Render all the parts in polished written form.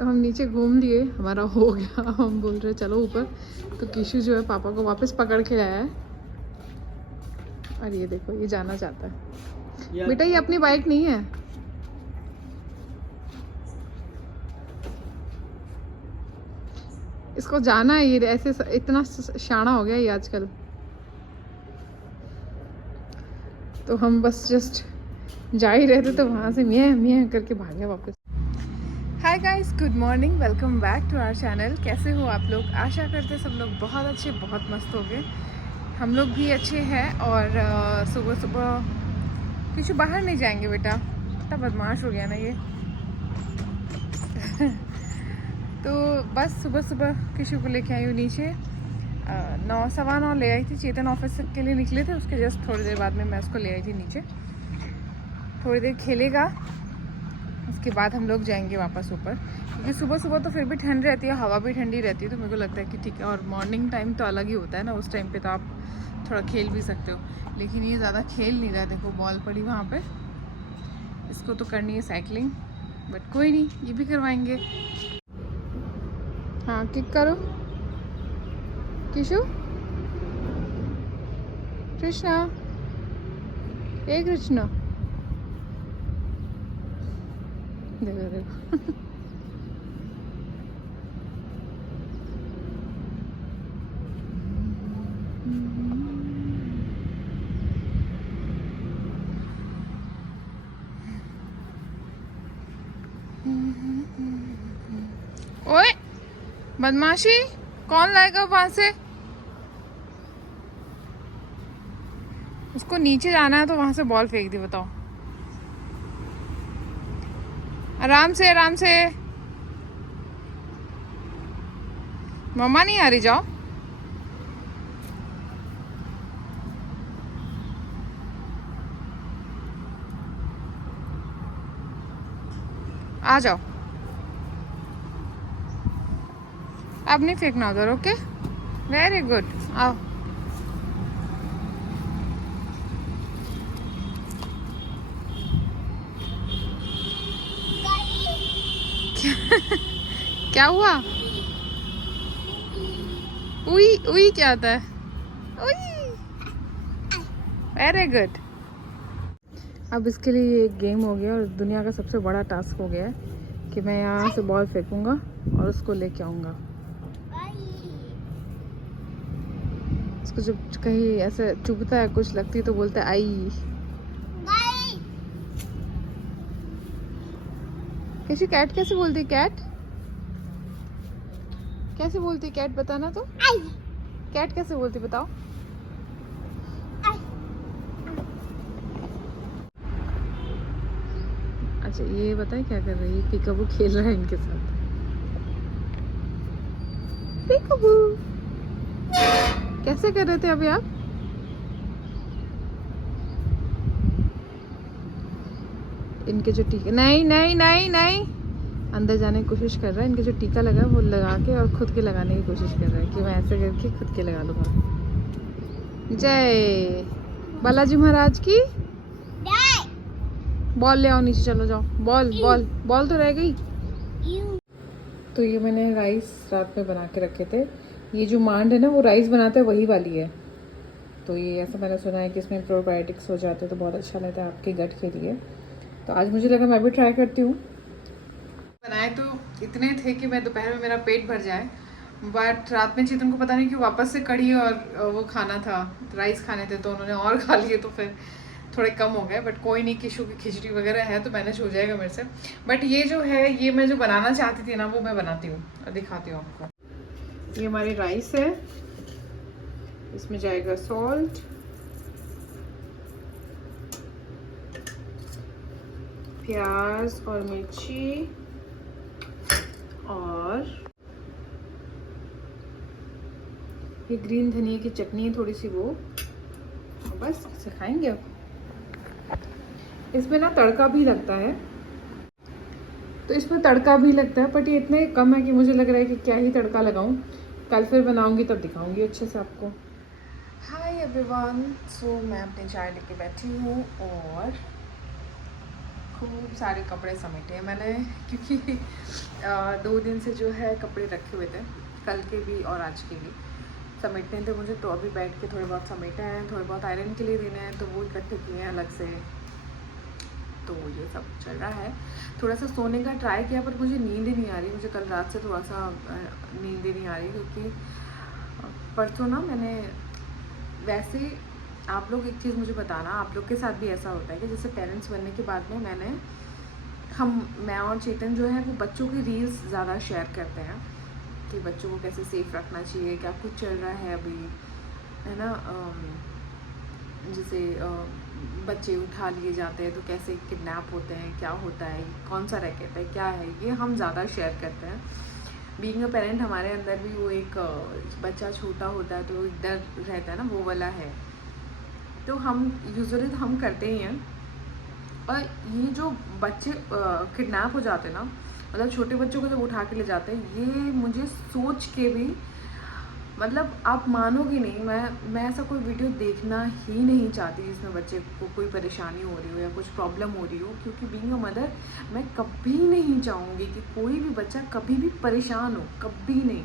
तो हम नीचे घूम लिए, हमारा हो गया। हम बोल रहे चलो ऊपर। तो किशु जो है पापा को वापस पकड़ के आया है। और ये देखो ये जाना चाहता है। बेटा ये अपनी बाइक नहीं है। इसको जाना है, ये ऐसे इतना शाना हो गया ये आजकल। तो हम बस जस्ट जा ही रहे थे तो वहाँ से मियाँ मियाँ करके भागे वापस। Hi guys, good morning, welcome back to our channel. कैसे हो आप लोग? आशा करते सब लोग बहुत अच्छे, बहुत मस्त हो गए। हम लोग भी अच्छे हैं। और सुबह सुबह किसी बाहर नहीं जाएंगे बेटा, इतना बदमाश हो गया ना ये। तो बस सुबह सुबह किसी को लेके आई हूँ नीचे। 9:15 ले आई थी। चेतन ऑफिस के लिए निकले थे, उसके जस्ट थोड़ी देर बाद में मैं उसको ले आई थी नीचे। थोड़ी देर खेलेगा, उसके बाद हम लोग जाएंगे वापस ऊपर। क्योंकि सुबह सुबह तो फिर भी ठंड रहती है, हवा भी ठंडी रहती है, तो मेरे को लगता है कि ठीक है। और मॉर्निंग टाइम तो अलग ही होता है ना, उस टाइम पे तो आप थोड़ा खेल भी सकते हो। लेकिन ये ज़्यादा खेल नहीं रहा है। देखो बॉल पड़ी वहाँ पे, इसको तो करनी है साइकिलिंग, बट कोई नहीं, ये भी करवाएंगे। हाँ किक करो किशु। कृष्णा, ए कृष्णा, देखो देखो। ओए बदमाशी, कौन लाएगा वहां से? उसको नीचे जाना है तो वहां से बॉल फेंक दी। बताओ, आराम से आराम से। मम्मा नहीं आ रही, जाओ। आ जाओ, अब नहीं फेंकना उधर। ओके, वेरी गुड, आओ। क्या हुआ? उई उई क्या होता है? उई, वेरी गुड। अब इसके लिए ये एक गेम हो गया और दुनिया का सबसे बड़ा टास्क हो गया है कि मैं यहाँ से बॉल फेंकूंगा और उसको लेके आऊँगा। उसको जब कहीं ऐसे चुभता है, कुछ लगती है तो बोलता है आई। कैसी कैट कैसे बोलती? कैट कैसे बोलती? कैट बताना तो। कैट कैसे बोलती बताओ? अच्छा ये बताए क्या कर रही है? पिकाबू खेल रहा है इनके साथ। पिकाबू कैसे कर रहे थे अभी आप? इनके जो टीका, नहीं नहीं नहीं नहीं, अंदर जाने की कोशिश कर रहा है। इनके जो टीका लगा है वो लगा के और खुद के लगाने की कोशिश कर रहा है कि मैं ऐसे करके खुद के लगा लूंगा। जय बालाजी महाराज की। बॉल ले आओ नीचे, चलो जाओ। बॉल बॉल बॉल तो रह गई। तो ये मैंने राइस रात में बना के रखे थे। ये जो मांड है ना, वो राइस बनाता है वही वाली है। तो ये ऐसा मैंने सुना है कि इसमें प्रोबायोटिक्स हो जाते हैं तो बहुत अच्छा रहता है आपके गट के लिए। तो आज मुझे लगा मैं भी ट्राई करती हूँ। बनाए तो इतने थे कि मैं दोपहर में मेरा पेट भर जाए, बट रात में चेतन को पता नहीं क्यों वापस से कढ़ी और वो खाना था, राइस खाने थे, तो उन्होंने और खा लिए, तो फिर थोड़े कम हो गए। बट कोई नहीं, किशु की खिचड़ी वगैरह है तो मैनेज हो जाएगा मेरे से। बट ये जो है, ये मैं जो बनाना चाहती थी ना, वो मैं बनाती हूँ और दिखाती हूँ आपको। ये हमारी राइस है, इसमें जाएगा सॉल्ट, प्याज और मिर्ची और ये ग्रीन धनिया की चटनी है थोड़ी सी, वो बस इसे खाएंगे। अब इसमें ना तड़का भी लगता है, तो इसमें तड़का भी लगता है, बट ये इतने कम है कि मुझे लग रहा है कि क्या ही तड़का लगाऊं। कल फिर बनाऊंगी तब दिखाऊंगी अच्छे से आपको। हाय एवरीवन, सो मैं अपनी चाय लेके बैठी हूँ और खूब सारे कपड़े समेटे हैं मैंने, क्योंकि 2 दिन से जो है कपड़े रखे हुए थे, कल के भी और आज के भी समेटने थे मुझे। तो अभी बैठ के थोड़े बहुत समेटे हैं, थोड़े बहुत आयरन के लिए देने हैं, तो वो इकट्ठे किए हैं अलग से। तो ये सब चल रहा है। थोड़ा सा सोने का ट्राई किया पर मुझे नींद ही नहीं आ रही। मुझे कल रात से थोड़ा सा नींद ही नहीं आ रही, क्योंकि परसों ना मैंने, वैसे आप लोग एक चीज़ मुझे बताना, आप लोग के साथ भी ऐसा होता है कि जैसे पेरेंट्स बनने के बाद में मैं और चेतन जो है वो बच्चों की रील्स ज़्यादा शेयर करते हैं कि बच्चों को कैसे सेफ रखना चाहिए, क्या कुछ चल रहा है अभी, है ना। जैसे बच्चे उठा लिए जाते हैं तो कैसे किडनैप होते हैं, क्या होता है, कौन सा रैकेट है, क्या है, ये हम ज़्यादा शेयर करते हैं। बीइंग अ पेरेंट हमारे अंदर भी वो एक बच्चा छोटा होता है तो एक डर रहता है ना, वो वाला है। तो हम यूजुअली तो हम करते ही हैं। और ये जो बच्चे किडनैप हो जाते हैं ना, मतलब छोटे बच्चों को जब उठा के ले जाते हैं, ये मुझे सोच के भी, मतलब आप मानोगे नहीं, मैं ऐसा कोई वीडियो देखना ही नहीं चाहती जिसमें बच्चे को कोई परेशानी हो रही हो या कुछ प्रॉब्लम हो रही हो। क्योंकि बीइंग अ मदर मैं कभी नहीं चाहूँगी कि कोई भी बच्चा कभी भी परेशान हो, कभी नहीं।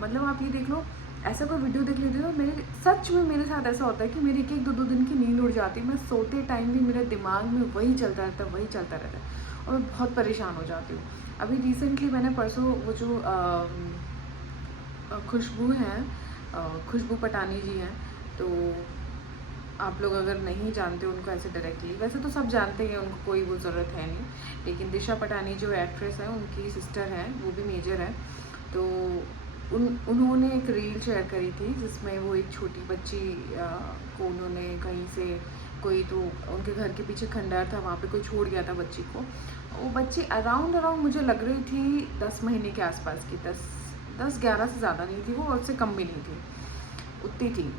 मतलब आप ये देख लो, ऐसा कोई वीडियो देख लेती हो, मेरे सच में मेरे साथ ऐसा होता है कि मेरी एक 2 दिन की नींद उड़ जाती है। मैं सोते टाइम भी मेरे दिमाग में वही चलता रहता है, वही चलता रहता है, और मैं बहुत परेशान हो जाती हूँ। अभी रिसेंटली मैंने परसों वो जो खुशबू हैं, खुशबू पटानी जी हैं, तो आप लोग अगर नहीं जानते उनको ऐसे डायरेक्टली, वैसे तो सब जानते हैं, उनको कोई वो ज़रूरत है नहीं, लेकिन दिशा पटानी जो एक्ट्रेस है उनकी सिस्टर है, वो भी मेजर है। तो उन्होंने एक रील शेयर करी थी जिसमें वो एक छोटी बच्ची को उन्होंने कहीं से, कोई तो उनके घर के पीछे खंडर था, वहाँ पे कोई छोड़ गया था बच्ची को। वो बच्ची अराउंड मुझे लग रही थी 10 महीने के आसपास की, 10-11 से ज़्यादा नहीं थी वो, और उससे कम भी नहीं थी, उतनी थी।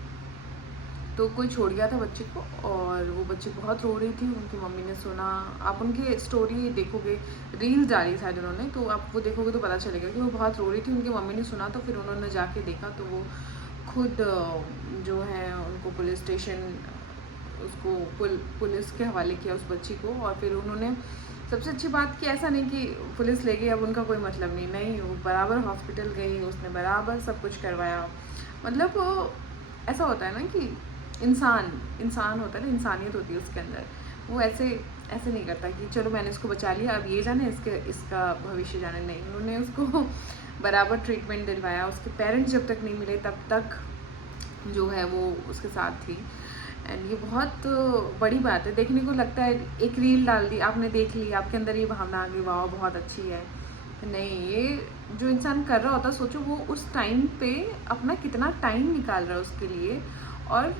तो कोई छोड़ गया था बच्ची को, और वो बच्ची बहुत रो रही थी। उनकी मम्मी ने सुना, आप उनकी स्टोरी देखोगे, रील डाली शायद उन्होंने, तो आप वो देखोगे तो पता चलेगा कि वो बहुत रो रही थी। उनकी मम्मी ने सुना तो फिर उन्होंने जाके देखा, तो वो खुद जो है उनको पुलिस स्टेशन, उसको पुलिस के हवाले किया उस बच्ची को। और फिर उन्होंने, सबसे अच्छी बात कि ऐसा नहीं कि पुलिस ले गई अब उनका कोई मतलब नहीं, वो बराबर हॉस्पिटल गई, उसने बराबर सब कुछ करवाया। मतलब ऐसा होता है ना कि इंसान होता है ना, इंसानियत होती है उसके अंदर। वो ऐसे नहीं करता कि चलो मैंने इसको बचा लिया अब ये जाने इसका भविष्य जाने, नहीं, उन्होंने उसको बराबर ट्रीटमेंट दिलवाया। उसके पेरेंट्स जब तक नहीं मिले तब तक जो है वो उसके साथ थी। एंड ये बहुत बड़ी बात है। देखने को लगता है एक रील डाल दी, आपने देख ली, आपके अंदर ये भावना आ गई, वाह बहुत अच्छी है। नहीं, ये जो इंसान कर रहा होता है, सोचो वो उस टाइम पे अपना कितना टाइम निकाल रहा है उसके लिए। और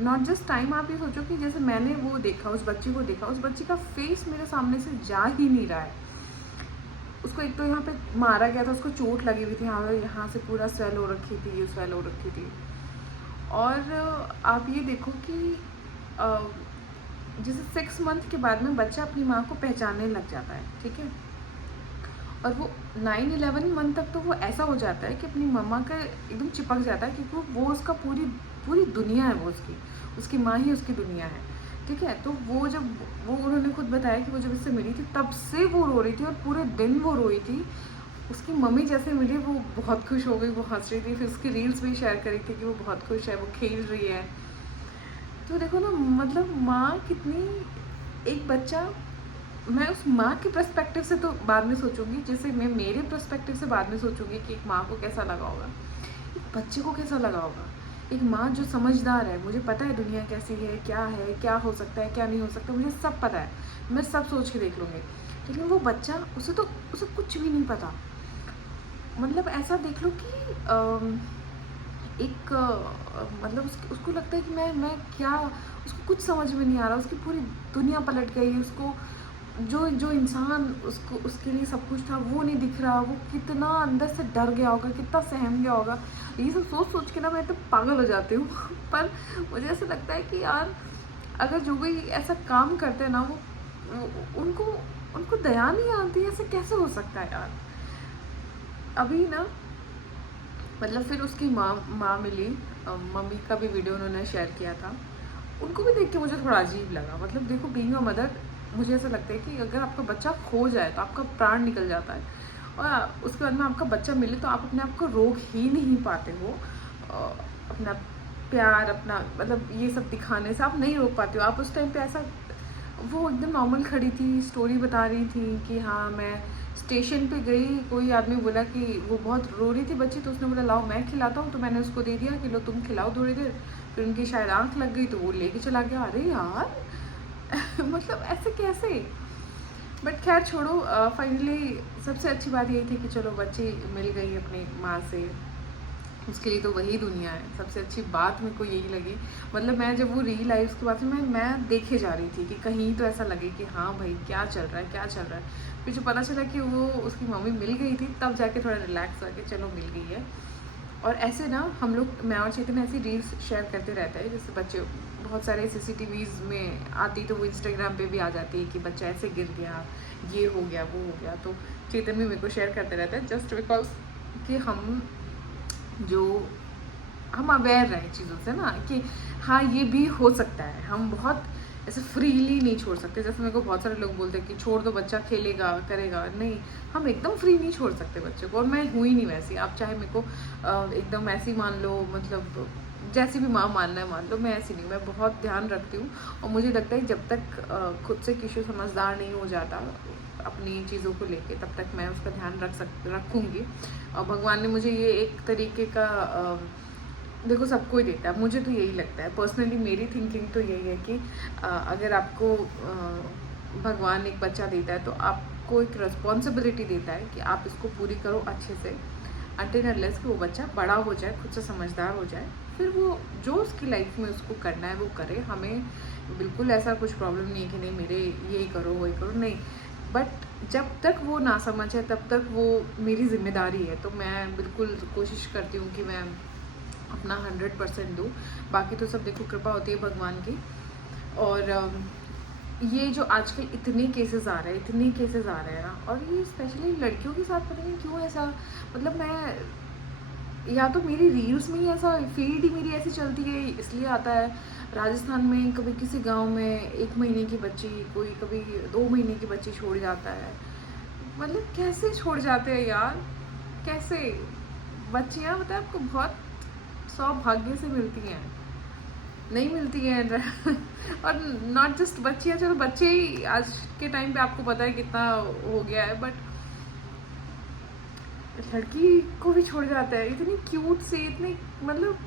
नॉट जस्ट टाइम, आप ये सोचो कि जैसे मैंने वो देखा, उस बच्ची को देखा, उस बच्ची का फेस मेरे सामने से जा ही नहीं रहा है। उसको एक तो यहाँ पे मारा गया था, उसको चोट लगी हुई थी, यहाँ से पूरा स्वेल हो रखी थी, ये स्वेल हो रखी थी। और आप ये देखो कि जैसे 6 मंथ के बाद में बच्चा अपनी माँ को पहचानने लग जाता है, ठीक है। और वो 9-11 मंथ तक तो वो ऐसा हो जाता है कि अपनी मम्मा का एकदम चिपक जाता है, क्योंकि वो उसका पूरी दुनिया है, वो उसकी माँ ही उसकी दुनिया है, ठीक है। तो वो जब वो उन्होंने खुद बताया कि वो जब इससे मिली थी तब से वो रो रही थी, और पूरे दिन वो रोई थी। उसकी मम्मी जैसे मिली वो बहुत खुश हो गई, वो हंस रही थी, फिर उसकी रील्स भी शेयर करी थी कि वो बहुत खुश है, वो खेल रही है। तो देखो ना, मतलब माँ कितनी, एक बच्चा, मैं उस माँ के पर्सपेक्टिव से तो बाद में सोचूंगी, जैसे मैं मेरे पर्सपेक्टिव से बाद में सोचूंगी कि एक माँ को कैसा लगा होगा, एक बच्चे को कैसा लगा होगा। एक माँ जो समझदार है, मुझे पता है दुनिया कैसी है, क्या हो सकता है, क्या नहीं हो सकता, मुझे सब पता है, मैं सब सोच के देख लूँगी। लेकिन वो बच्चा, उसे कुछ भी नहीं पता। मतलब ऐसा देख लो कि मतलब उसको लगता है कि मैं क्या, उसको कुछ समझ में नहीं आ रहा, उसकी पूरी दुनिया पलट गई, उसको जो इंसान उसके लिए सब कुछ था वो नहीं दिख रहा, वो कितना अंदर से डर गया होगा, कितना सहम गया होगा। ये सब सोच के ना मैं तो पागल हो जाती हूँ पर मुझे ऐसा लगता है कि यार, अगर जो कोई ऐसा काम करते हैं ना, वो उनको दया नहीं आती, ऐसे कैसे हो सकता है यार। अभी ना, मतलब फिर उसकी माँ मिली, मम्मी का भी वीडियो उन्होंने शेयर किया था, उनको भी देख के मुझे थोड़ा अजीब लगा। मतलब देखो, बीइंग अ मदर, मुझे ऐसा लगता है कि अगर आपका बच्चा खो जाए तो आपका प्राण निकल जाता है, और उसके बाद में आपका बच्चा मिले तो आप अपने आप को रोक ही नहीं पाते हो। अपना प्यार, अपना मतलब ये सब दिखाने से आप नहीं रोक पाते हो। आप उस टाइम पे ऐसा, वो एकदम नॉर्मल खड़ी थी, स्टोरी बता रही थी कि हाँ मैं स्टेशन पे गई, कोई आदमी बोला कि वो बहुत रो रही थी बच्ची, तो उसने बोला लाओ मैं खिलाता हूँ, तो मैंने उसको दे दिया कि लो तुम खिलाओ थोड़ी देर। फिर उनकी शायद आँख लग गई तो वो लेके चला गया। अरे यार मतलब ऐसे कैसे। बट खैर छोड़ो, फाइनली सबसे अच्छी बात यही थी कि चलो बच्ची मिल गई अपनी माँ से, उसके लिए तो वही दुनिया है। सबसे अच्छी बात मेरे को यही लगी, मतलब मैं जब वो रील आई उसके बाद से मैं देखे जा रही थी कि कहीं तो ऐसा लगे कि हाँ भाई क्या चल रहा है, क्या चल रहा है। फिर जो पता चला कि वो उसकी मम्मी मिल गई थी, तब जाके थोड़ा रिलैक्स हुआ कि चलो मिल गई है। और ऐसे ना हम लोग, मैं और चेतन ऐसी रील्स शेयर करते रहते हैं, जैसे बच्चे बहुत सारे CCTVs में आती तो वो इंस्टाग्राम पे भी आ जाती है कि बच्चा ऐसे गिर गया, ये हो गया, वो हो गया। तो चेतन भी मेरे को शेयर करते रहते हैं जस्ट बिकॉज कि हम अवेयर रहे चीज़ों से ना, कि हाँ ये भी हो सकता है। हम बहुत ऐसे फ्रीली नहीं छोड़ सकते, जैसे मेरे को बहुत सारे लोग बोलते हैं कि छोड़ दो बच्चा खेलेगा करेगा, नहीं, हम एकदम फ्री नहीं छोड़ सकते बच्चे को। और मैं हुई नहीं वैसी, आप चाहे मेरे को एकदम ऐसी मान लो, मतलब जैसी भी माँ मानना है मान लो, मैं ऐसी नहीं, मैं बहुत ध्यान रखती हूँ। और मुझे लगता है जब तक खुद से किशोर समझदार नहीं हो जाता अपनी चीज़ों को लेके, तब तक मैं उसका ध्यान रखूँगी। और भगवान ने मुझे ये एक तरीके का देखो सबको ही देता है, मुझे तो यही लगता है पर्सनली, मेरी थिंकिंग तो यही है कि अगर आपको भगवान एक बच्चा देता है तो आपको एक रिस्पॉन्सिबिलिटी देता है कि आप इसको पूरी करो अच्छे से, अनटिल अनलेस कि वो बच्चा बड़ा हो जाए, खुद से समझदार हो जाए, फिर वो जो उसकी लाइफ में उसको करना है वो करे। हमें बिल्कुल ऐसा कुछ प्रॉब्लम नहीं है कि नहीं मेरे यही करो वही करो, नहीं। बट जब तक वो ना समझ है तब तक वो मेरी जिम्मेदारी है, तो मैं बिल्कुल कोशिश करती हूँ कि मैं अपना 100% दूँ। बाकी तो सब देखो कृपा होती है भगवान की। और ये जो आजकल इतने केसेस आ रहे हैं ना, और ये स्पेशली लड़कियों के साथ पता नहीं क्यों ऐसा, मतलब मैं या तो मेरी रील्स में ही ऐसा, फीड ही मेरी ऐसी चलती है इसलिए आता है। राजस्थान में कभी किसी गांव में 1 महीने की बच्ची, कोई कभी 2 महीने की बच्ची छोड़ जाता है। मतलब कैसे छोड़ जाते हैं यार, कैसे। बच्चियाँ मतलब आपको बहुत सौभाग्य से मिलती हैं, नहीं मिलती हैं और नॉट जस्ट बच्चियाँ, चलो बच्चे ही आज के टाइम पे आपको पता है कितना हो गया है, बट लड़की को भी छोड़ जाता है। इतनी क्यूट से, इतनी मतलब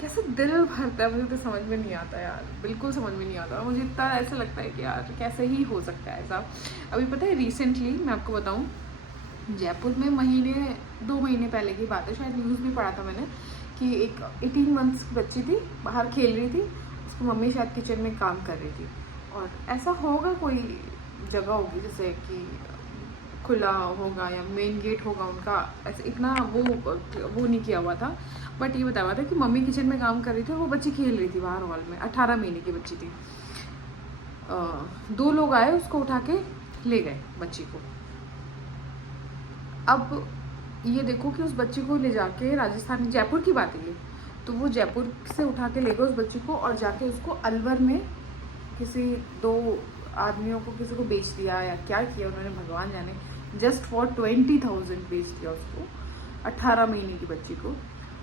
कैसे दिल भरता है, मुझे तो समझ में नहीं आता यार, बिल्कुल समझ में नहीं आता। मुझे इतना ऐसा लगता है कि यार कैसे ही हो सकता है ऐसा। अभी पता है रिसेंटली मैं आपको बताऊँ, जयपुर में 2 महीने पहले की बात है, शायद न्यूज़ भी पढ़ा था मैंने, कि एक 18 मंथ्स की बच्ची थी, बाहर खेल रही थी, उसकी मम्मी शायद किचन में काम कर रही थी, और ऐसा होगा कोई जगह होगी जैसे कि खुला होगा या मेन गेट होगा उनका, ऐसे इतना वो नहीं किया हुआ था। बट ये बताया हुआ था कि मम्मी किचन में काम कर रही थी और वो बच्ची खेल रही थी बाहर हॉल में। 18 महीने की बच्ची थी। 2 लोग आए, उसको उठा के ले गए बच्ची को। अब ये देखो कि उस बच्ची को ले जाके राजस्थान, जयपुर की बात है ये, तो वो जयपुर से उठा के ले गए उस बच्ची को, और जाके उसको अलवर में किसी 2 आदमियों को किसी को बेच दिया या क्या किया उन्होंने भगवान जाने, जस्ट फॉर 20,000 बेच दिया उसको, 18 महीने की बच्ची को।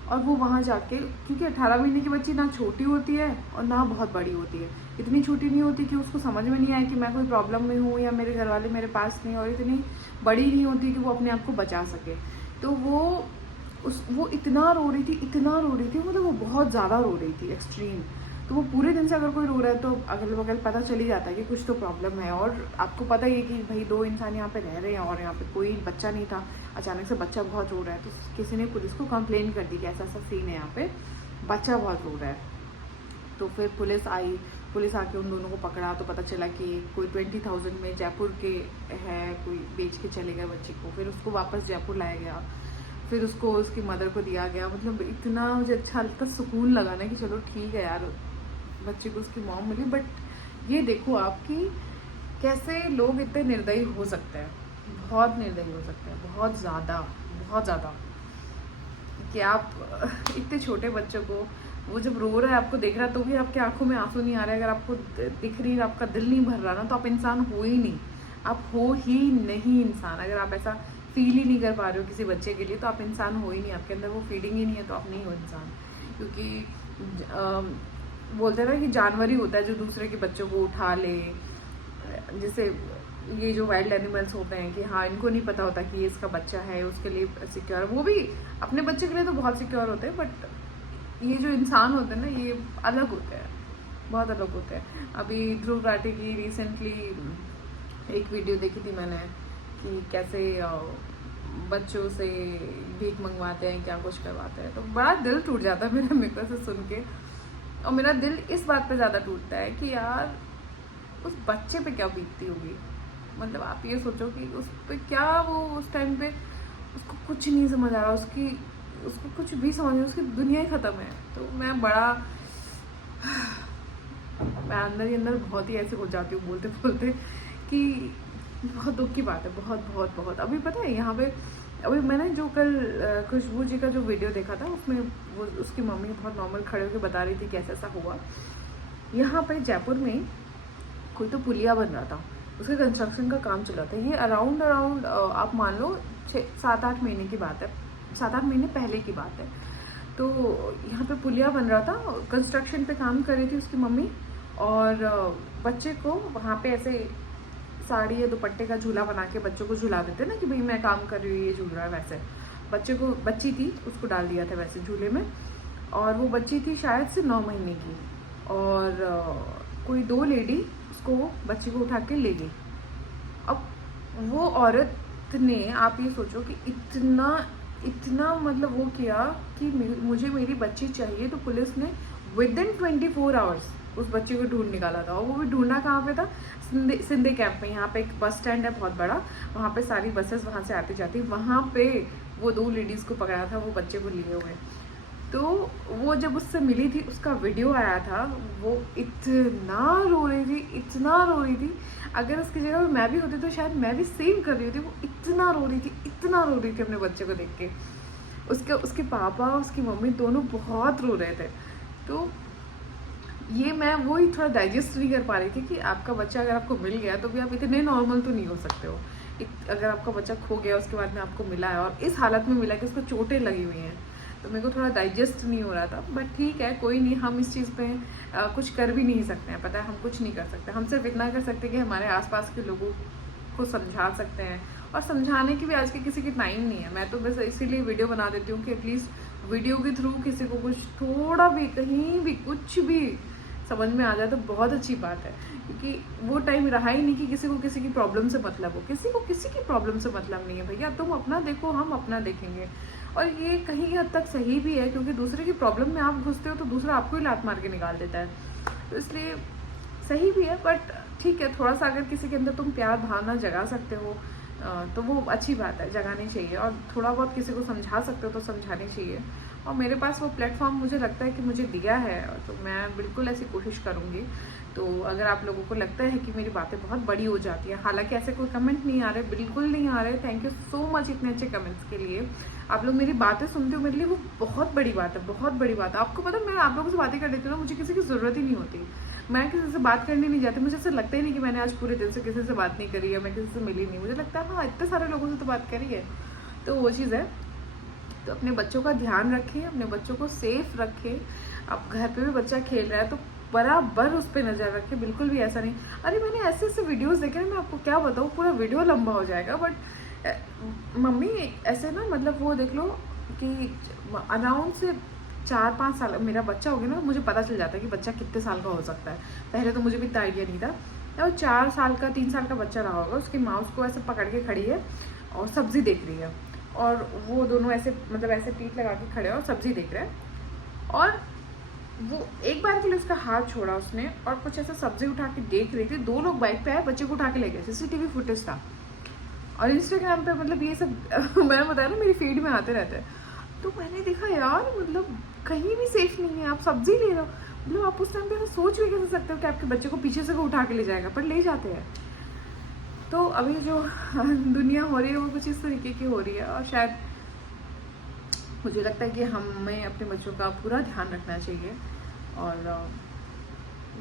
और वो वहाँ जाके, क्योंकि 18 महीने की बच्ची ना छोटी होती है और ना बहुत बड़ी होती है, इतनी छोटी नहीं होती कि उसको समझ में नहीं आए कि मैं कोई प्रॉब्लम में हूँ या मेरे घर वाले मेरे पास नहीं, और इतनी बड़ी नहीं होती कि वो अपने आप को बचा सके। तो वो इतना रो रही थी, मतलब वो बहुत ज़्यादा रो रही थी, एक्सट्रीम। तो वो पूरे दिन से अगर कोई रो रहा है तो अगल बगल पता चल ही जाता है कि कुछ तो प्रॉब्लम है। और आपको पता ही है कि भाई 2 इंसान यहाँ पे रह रहे हैं और यहाँ पे कोई बच्चा नहीं था, अचानक से बच्चा बहुत रो रहा है, तो किसी ने पुलिस को कंप्लेन कर दी कि ऐसा ऐसा सीन है यहाँ पे, बच्चा बहुत रो रहा है। तो फिर पुलिस आई, पुलिस आके उन दोनों को पकड़ा, तो पता चला कि कोई 20,000 में जयपुर के है, कोई बेच के चले गए बच्ची को। फिर उसको वापस जयपुर लाया गया, फिर उसको उसकी मदर को दिया गया। मतलब इतना मुझे अच्छा लगता, सुकून लगा ना कि चलो ठीक है यार, बच्चे को उसकी मॉम मिली। बट ये देखो आपकी कैसे लोग इतने निर्दयी हो सकते हैं, बहुत निर्दयी हो सकते हैं, बहुत ज़्यादा कि आप इतने छोटे बच्चों को वो जब रो रहा है आपको देख रहा है तो भी आपकी आंखों में आंसू नहीं आ रहे, अगर आपको दिख रही है, आपका दिल नहीं भर रहा ना, तो आप इंसान हो ही नहीं, आप हो ही नहीं इंसान। अगर आप ऐसा फील ही नहीं कर पा रहे हो किसी बच्चे के लिए तो आप इंसान हो ही नहीं, आपके अंदर वो फीलिंग ही नहीं है तो आप नहीं हो इंसान। क्योंकि बोलते हैं ना कि जानवर ही होता है जो दूसरे के बच्चों को उठा ले, जैसे ये जो वाइल्ड एनिमल्स होते हैं कि हाँ इनको नहीं पता होता कि ये इसका बच्चा है, उसके लिए सिक्योर, वो भी अपने बच्चे के लिए तो बहुत सिक्योर होते हैं, बट ये जो इंसान होते हैं ना ये अलग होते हैं, बहुत अलग होते हैं। अभी ध्रुव राठी की रिसेंटली एक वीडियो देखी थी मैंने कि कैसे बच्चों से भीख मंगवाते हैं, क्या कुछ करवाते हैं, तो बड़ा दिल टूट जाता है मेरा मित्र से सुन के। और मेरा दिल इस बात पे ज़्यादा टूटता है कि यार उस बच्चे पे क्या बीतती होगी। मतलब आप ये सोचो कि उस पे क्या, वो उस टाइम पे उसको कुछ नहीं समझ आ रहा, उसको कुछ भी समझ नहीं, उसकी दुनिया ही ख़त्म है। तो मैं अंदर ही अंदर बहुत ही ऐसे हो जाती हूँ बोलते बोलते कि बहुत दुख की बात है, बहुत बहुत बहुत। अभी पता है यहाँ पे, अभी मैंने जो कल खुशबू जी का जो वीडियो देखा था उसमें वो उसकी मम्मी बहुत नॉर्मल खड़े होकर बता रही थी कि ऐसा हुआ। यहाँ पे जयपुर में कोई तो पुलिया बन रहा था, उसके कंस्ट्रक्शन का काम चल रहा था। ये अराउंड आप मान लो 7-8 महीने की बात है, 7-8 महीने पहले की बात है। तो यहाँ पे पुलिया बन रहा था, कंस्ट्रक्शन पे काम कर रही थी उसकी मम्मी, और बच्चे को वहाँ पे ऐसे साड़ी या दुपट्टे का झूला बना के बच्चों को झूला देते ना कि भाई मैं काम कर रही हूँ, ये झूल रहा है, वैसे बच्ची थी उसको डाल दिया था वैसे झूले में। और वो बच्ची थी शायद से 9 महीने की, और कोई 2 लेडी उसको बच्ची को उठा के ले गई। अब वो औरत ने, आप ये सोचो कि इतना मतलब वो किया कि मुझे मेरी बच्ची चाहिए, तो पुलिस ने विदिन 24 आवर्स उस बच्चे को ढूंढ निकाला था। और वो भी ढूंढना कहाँ पे था, सिंधे कैंप में। यहाँ पे एक बस स्टैंड है बहुत बड़ा, वहाँ पे सारी बसेस वहाँ से आती जाती, वहाँ पे वो 2 लेडीज़ को पकड़ा था वो बच्चे को लिए हुए। तो वो जब उससे मिली थी, उसका वीडियो आया था, वो इतना रो रही थी। अगर उसकी जगह मैं भी होती तो शायद मैं भी सेम कर रही होती। वो इतना रो रही थी अपने बच्चे को देख के। उसके पापा उसकी मम्मी दोनों बहुत रो रहे थे। तो ये मैं वो ही थोड़ा डाइजेस्ट नहीं कर पा रही थी कि आपका बच्चा अगर आपको मिल गया तो भी आप इतने नॉर्मल तो नहीं हो सकते हो। अगर आपका बच्चा खो गया उसके बाद में आपको मिला है और इस हालत में मिला कि उसको चोटें लगी हुई हैं, तो मेरे को थोड़ा डाइजेस्ट नहीं हो रहा था। बट ठीक है, कोई नहीं, हम इस चीज़ पे कुछ कर भी नहीं सकते हैं। पता है हम कुछ नहीं कर सकते, हम सिर्फ इतना कर सकते हैं कि हमारे आसपास के लोगों को समझा सकते हैं, और समझाने की भी आज के किसी की टाइम नहीं है। मैं तो बस इसीलिए वीडियो बना देती हूँ कि एटलीस्ट वीडियो के थ्रू किसी को कुछ थोड़ा भी, कहीं भी कुछ भी समझ में आ जाए तो बहुत अच्छी बात है। क्योंकि वो टाइम रहा ही नहीं कि किसी को किसी की प्रॉब्लम से मतलब हो। किसी को किसी की प्रॉब्लम से मतलब नहीं है भैया, तुम अपना देखो, हम अपना देखेंगे। और ये कहीं हद तक सही भी है, क्योंकि दूसरे की प्रॉब्लम में आप घुसते हो तो दूसरा आपको ही लात मार के निकाल देता है, तो इसलिए सही भी है। बट ठीक है, थोड़ा सा अगर किसी के अंदर तुम प्यार भावना जगा सकते हो तो वो अच्छी बात है, जगानी चाहिए। और थोड़ा बहुत किसी को समझा सकते हो तो समझानी चाहिए। और मेरे पास वो प्लेटफॉर्म मुझे लगता है कि मुझे दिया है, तो मैं बिल्कुल ऐसी कोशिश करूँगी। तो अगर आप लोगों को लगता है कि मेरी बातें बहुत बड़ी हो जाती हैं, हालांकि ऐसे कोई कमेंट नहीं आ रहे, बिल्कुल नहीं आ रहे, थैंक यू सो मच इतने अच्छे कमेंट्स के लिए। आप लोग मेरी बातें सुनते हो, मेरे लिए वो बहुत बड़ी बात है, बहुत बड़ी बात है। आपको पता है, मैं आप लोगों से बातें कर लेती हूँ ना, मुझे किसी की ज़रूरत ही नहीं होती, मैं किसी से बात करने नहीं जाती। मुझे ऐसा लगता ही नहीं कि मैंने आज पूरे दिन से किसी से बात नहीं करी है, मैं किसी से मिली नहीं। मुझे लगता है हाँ, इतने सारे लोगों से तो बात करी है। तो वो चीज़ है। तो अपने बच्चों का ध्यान रखें, अपने बच्चों को सेफ रखें। अब घर पे भी बच्चा खेल रहा है तो बराबर उस पर नज़र रखें, बिल्कुल भी ऐसा नहीं। अरे मैंने ऐसे ऐसे वीडियोस देखे ना, मैं आपको क्या बताऊँ, पूरा वीडियो लंबा हो जाएगा। बट मम्मी ऐसे ना, मतलब वो देख लो कि अराउंड से 4-5 साल मेरा बच्चा हो गया ना, मुझे पता चल जाता है कि बच्चा कितने साल का हो सकता है। पहले तो मुझे भी इतना आइडिया नहीं था। वो 4 साल का 3 साल का बच्चा रहा होगा, उसकी माँ उसको ऐसे पकड़ के खड़ी है और सब्ज़ी देख रही है, और वो दोनों ऐसे मतलब ऐसे पीठ लगा के खड़े हैं और सब्ज़ी देख रहे हैं। और वो एक बार के लिए उसका हाथ छोड़ा उसने, और कुछ ऐसा सब्ज़ी उठा के देख रही थी। 2 लोग बाइक पे आए, बच्चे को उठा के ले गए। CCTV फुटेज था, और इंस्टाग्राम पे मतलब ये सब मैंने बताया ना, मेरी फीड में आते रहते हैं। तो मैंने देखा यार, मतलब कहीं भी सेफ नहीं है। आप सब्जी ले रहे हो, मतलब आप उस टाइम पे सोच भी कैसे सकते हो कि आपके बच्चे को पीछे से वो उठा के ले जाएगा, पर ले जाते हैं। तो अभी जो दुनिया हो रही है वो कुछ इस तरीके की हो रही है, और शायद मुझे लगता है कि हमें अपने बच्चों का पूरा ध्यान रखना चाहिए। और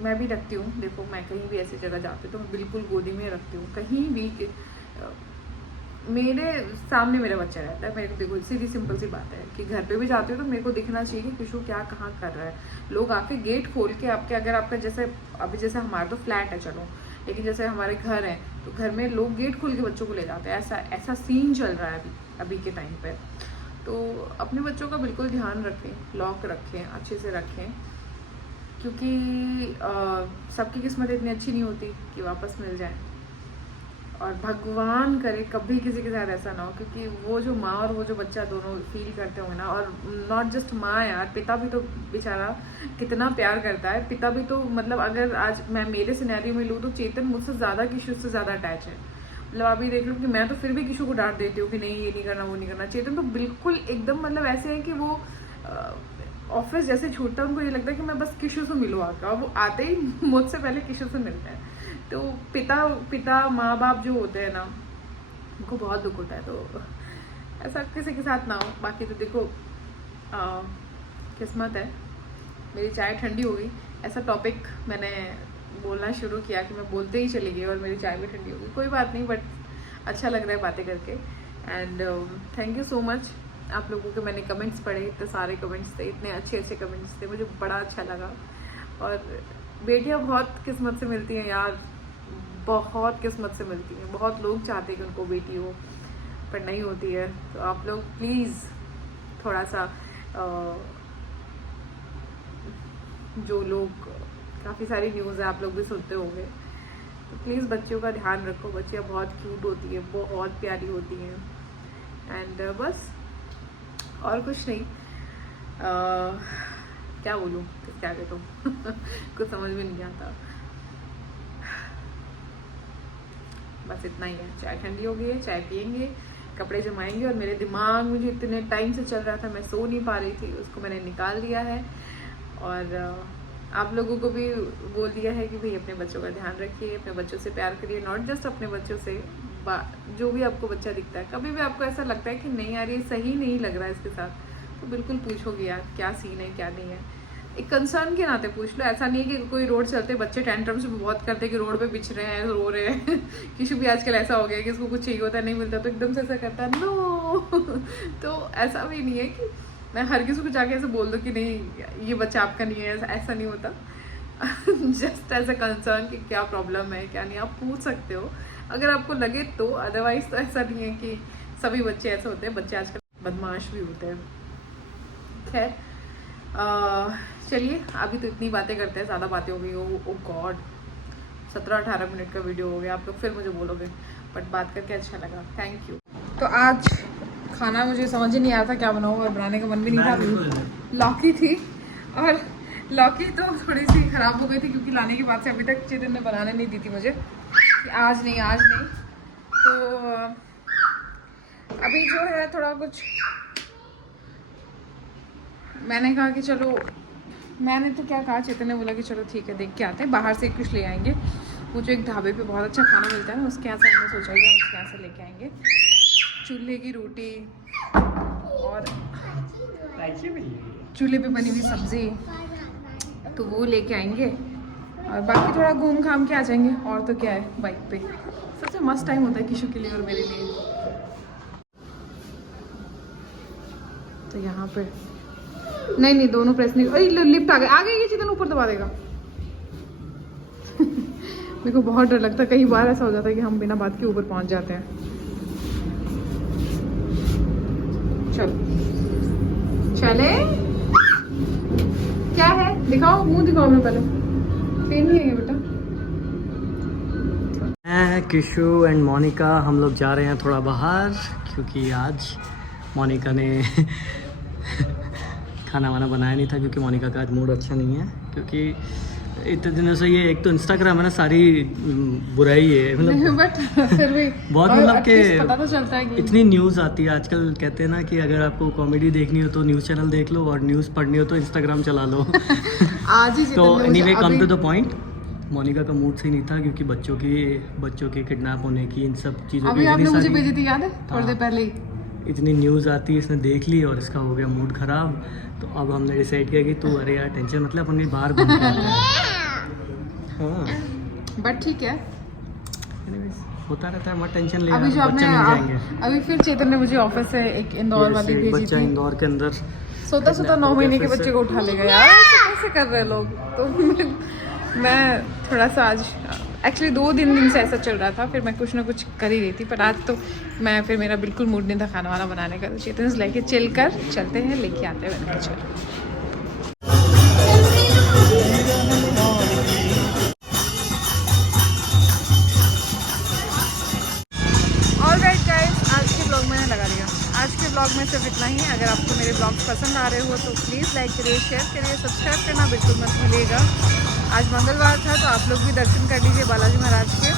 मैं भी रखती हूँ। देखो मैं कहीं भी ऐसी जगह जाती हूँ तो मैं बिल्कुल गोदी में रखती हूँ। कहीं भी मेरे सामने मेरा बच्चा रहता है। मेरे को देखो सीधी सिंपल सी बात है कि घर पे भी जाती हूँ तो मेरे को दिखना चाहिए कि किशु क्या कहाँ कर रहा है। लोग आके गेट खोल के आपके, अगर आपका जैसे अभी जैसे हमारा तो फ्लैट है चलो, लेकिन जैसे हमारे घर है तो घर में लोग गेट खोल के बच्चों को ले जाते हैं। ऐसा सीन चल रहा है अभी के टाइम पे। तो अपने बच्चों का बिल्कुल ध्यान रखें, लॉक रखें, अच्छे से रखें, क्योंकि सबकी किस्मत इतनी अच्छी नहीं होती कि वापस मिल जाए। और भगवान करे कभी किसी के साथ ऐसा ना हो, क्योंकि वो जो माँ और वो जो बच्चा दोनों फील करते होंगे ना, और नॉट जस्ट माँ यार, पिता भी तो बेचारा कितना प्यार करता है। पिता भी तो मतलब अगर आज मैं मेरे सिनेरियो में लूँ तो चेतन मुझसे ज़्यादा किशु से ज़्यादा अटैच है। मतलब अभी देख लो कि मैं तो फिर भी किशु को डांट देती हूँ कि नहीं ये नहीं करना वो नहीं करना। चेतन तो बिल्कुल एकदम मतलब ऐसे है कि वो ऑफिस जैसे छूटता है उनको ये लगता है कि मैं बस किशु से मिलूँ आकर, और वो आते ही मुझसे पहले किशु से मिलते हैं। तो पिता माँ बाप जो होते हैं ना, उनको बहुत दुख होता है। तो ऐसा किसी के साथ ना हो। बाकी तो देखो किस्मत है। मेरी चाय ठंडी हो गई। ऐसा टॉपिक मैंने बोलना शुरू किया कि मैं बोलते ही चली गई और मेरी चाय भी ठंडी हो गई। कोई बात नहीं, बट अच्छा लग रहा है बातें करके। And thank you so much आप लोगों के। मैंने कमेंट्स पढ़े, इतने सारे कमेंट्स थे, इतने अच्छे अच्छे कमेंट्स थे, मुझे बड़ा अच्छा लगा। और बेटियां बहुत किस्मत से मिलती हैं यार, बहुत किस्मत से मिलती हैं। बहुत लोग चाहते हैं कि उनको बेटी हो, पर नहीं होती है। तो आप लोग प्लीज़ थोड़ा सा जो लोग, काफ़ी सारी न्यूज़ है आप लोग भी सुनते होंगे, तो प्लीज़ बच्चियों का ध्यान रखो। बच्चियाँ बहुत क्यूट होती हैं, बहुत प्यारी होती हैं। एंड बस और कुछ नहीं। क्या बोलूँ, क्या कहूँ कुछ समझ में नहीं आता। बस इतना ही है। चाय ठंडी हो गई है, चाय पियेंगे, कपड़े जमाएंगे। और मेरे दिमाग में जो इतने टाइम से चल रहा था, मैं सो नहीं पा रही थी, उसको मैंने निकाल दिया है। और आप लोगों को भी बोल दिया है कि भाई अपने बच्चों का ध्यान रखिए, अपने बच्चों से प्यार करिए। नॉट जस्ट अपने बच्चों से, जो भी आपको बच्चा दिखता है, कभी भी आपको ऐसा लगता है कि नहीं यार ये सही नहीं लग रहा है इसके साथ, तो बिल्कुल पूछोगे यार क्या सीन है क्या नहीं है। एक कंसर्न के नाते पूछ लो। ऐसा नहीं है कि कोई रोड चलते बच्चे टेंट्रम्स भी बहुत करते हैं कि रोड पे बिछ रहे हैं, रो रहे हैं किसी भी आजकल ऐसा हो गया कि इसको कुछ चाहिए होता है, नहीं मिलता तो एकदम से ऐसा करता है नो तो ऐसा भी नहीं है कि मैं हर किसी को जाके ऐसे बोल दूँ कि नहीं ये बच्चा आपका नहीं है, ऐसा नहीं होता जस्ट एज अ कंसर्न कि क्या प्रॉब्लम है क्या नहीं, आप पूछ सकते हो अगर आपको लगे तो। अदरवाइज तो ऐसा नहीं है कि सभी बच्चे ऐसे होते हैं। बच्चे आजकल बदमाश भी होते हैं। खैर चलिए अभी तो इतनी बातें करते हैं, ज़्यादा बातें हो गई। ओ गॉड 17-18 मिनट का वीडियो हो गया। आप लोग फिर मुझे बोलोगे, बट बात करके अच्छा लगा, थैंक यू। तो आज खाना मुझे समझ ही नहीं आया था क्या बनाऊँ, और बनाने का मन भी नहीं था। लौकी थी, और लौकी तो थोड़ी सी ख़राब हो गई थी क्योंकि लाने के बाद से अभी तक चेतन ने बनाने नहीं दी थी मुझे कि आज नहीं। तो अभी जो है थोड़ा कुछ मैंने कहा कि चलो, मैंने तो क्या कहा, चेतन ने बोला कि चलो ठीक है देख के आते हैं, बाहर से कुछ ले आएंगे। वो जो एक ढाबे पे बहुत अच्छा खाना मिलता है ना, उसके यहाँ से हमने सोचा कि हम उसके यहाँ से लेके आएंगे चूल्हे की रोटी और चूल्हे पे बनी हुई सब्ज़ी, तो वो लेके आएंगे। और बाकी थोड़ा घूम घाम के आ जाएंगे। और तो क्या है, बाइक पे सबसे मस्त टाइम होता है किशु के लिए और मेरे लिए। तो यहाँ पे नहीं दोनों प्रेस नहीं। अरे लिफ्ट आ गई ये चेतन ऊपर दबा देगा मेरे को बहुत डर लगता है, कई बार ऐसा हो जाता है कि हम बिना बात के ऊपर पहुंच जाते हैं। चले क्या है, दिखाओ मुंह दिखाओ। मैं पहले पेन नहीं है बेटा। मैं किशु एंड मोनिका हम लोग जा रहे हैं थोड़ा बाहर, क्योंकि आज मोनिका ने खाना वाना बनाया नहीं था, क्योंकि मोनिका का आज मूड अच्छा नहीं है। क्योंकि इतने दिनों से ये एक तो इंस्टाग्राम है ना, सारी बुराई है मतलब बट फिर भी बहुत मतलब के पता तो चलता है कि इतनी न्यूज़ आती है आजकल। कहते हैं ना कि अगर आपको कॉमेडी देखनी हो तो न्यूज़ चैनल देख लो, और न्यूज़ पढ़नी हो तो इंस्टाग्राम चला लो आज ही तो anyway come to the point, Monika का मूड सही नहीं था क्योंकि बच्चों के किडनैप होने की इन सब चीज़ों अभी आपने मुझे भेजी थी याद है थोड़ी देर पहले ही, इतनी न्यूज़ आती है, इसने देख ली और इसका हो गया मूड ख़राब। तो अब हमने डिसाइड किया कि तू अरे यार टेंशन मतलब अपन भी बाहर घूम के आते हैं। हाँ बट ठीक है, Anyways, होता रहता है, मत टेंशन ले अभी जो यार, आपने बच्चे मिल जाएंगे। अभी फिर चेतन ने मुझे ऑफिस से एक इंदौर Yes, वाली एक भेजी बच्चा थी। इंदौर के अंदर सोता सोता 9 महीने के बच्चे को उठा लेगा यार, ऐसे कैसे कर रहे हैं लोग। तो मैं थोड़ा सा आज एक्चुअली 2 दिन से ऐसा चल रहा था, फिर मैं कुछ ना कुछ कर ही रही थी, पर आज तो मैं फिर मेरा बिल्कुल मूड नहीं था खाना वाना बनाने का। तो चेतन से लेके चिल कर चलते हैं, लेके आते हैं, मैंने कहा चलो। ऑलराइट गाइस, आज के ब्लॉग मैंने लगा दिया। आज के ब्लॉग में सिर्फ इतना ही। अगर आपको मेरे ब्लॉग्स पसंद आ रहे हो तो प्लीज़ लाइक करिए, शेयर करिए, सब्सक्राइब करना बिल्कुल मत भूलिएगा। आज मंगलवार था तो आप लोग भी दर्शन कर लीजिए बालाजी महाराज के।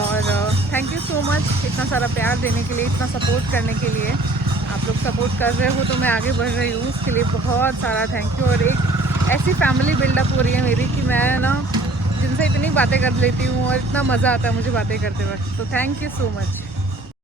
और थैंक यू सो मच इतना सारा प्यार देने के लिए, इतना सपोर्ट करने के लिए। आप लोग सपोर्ट कर रहे हो तो मैं आगे बढ़ रही हूँ, उसके लिए बहुत सारा थैंक यू। और एक ऐसी फैमिली बिल्डअप हो रही है मेरी कि मैं ना जिनसे इतनी बातें कर लेती हूँ और इतना मज़ा आता है मुझे बातें करते वक्त। तो थैंक यू सो मच।